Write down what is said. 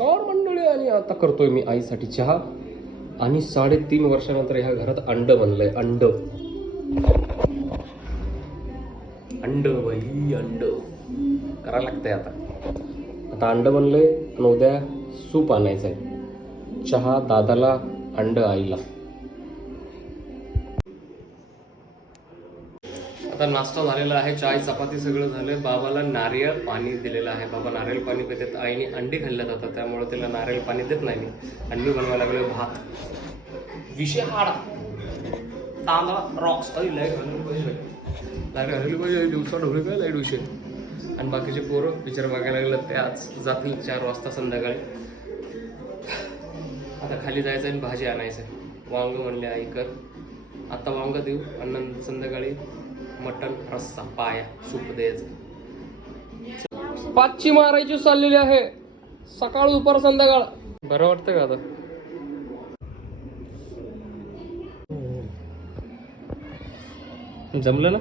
नमस्कार मंडळी, आणि आता करतोय मी आईसाठी चहा. आणि 3.5 वर्षानंतर ह्या घरात अंड बनलंय. अंड बाई, अंड करायला लागतंय. आता अंड बनलंय आणि उद्या सूप आणायचंय. चहा दादाला, अंड आईला. आता नाश्ता झालेला आहे, चाय चपाती सगळं झालं. बाबाला नारियल पाणी दिलेलं आहे. बाबा नारियल पाणी पितात. आईने अंडी खाल्ल्या जातात, त्यामुळे तिला नारियल पाणी देत नाही मी. अंडी बनवायला लागलो. भात विषय हाडा तांदळा रॉक्स लाईट घालवली पाहिजे. दिवसा ढोळे काय लाईट विषय. आणि बाकीचे पोरं पिक्चर बघायला लागलं, ते आज जातील 4 वाजता संध्याकाळी. आता खाली जायचं आणि भाजी आणायचं. वांग म्हणले आई कर, आता वांग देऊ आणि संध्याकाळी मटन रस्सा पाया सूप द्यायचं. 5ची मारायची चाललेली आहे. सकाळ दुपार संध्याकाळ. बरं वाटतं का आता? जमलं ना?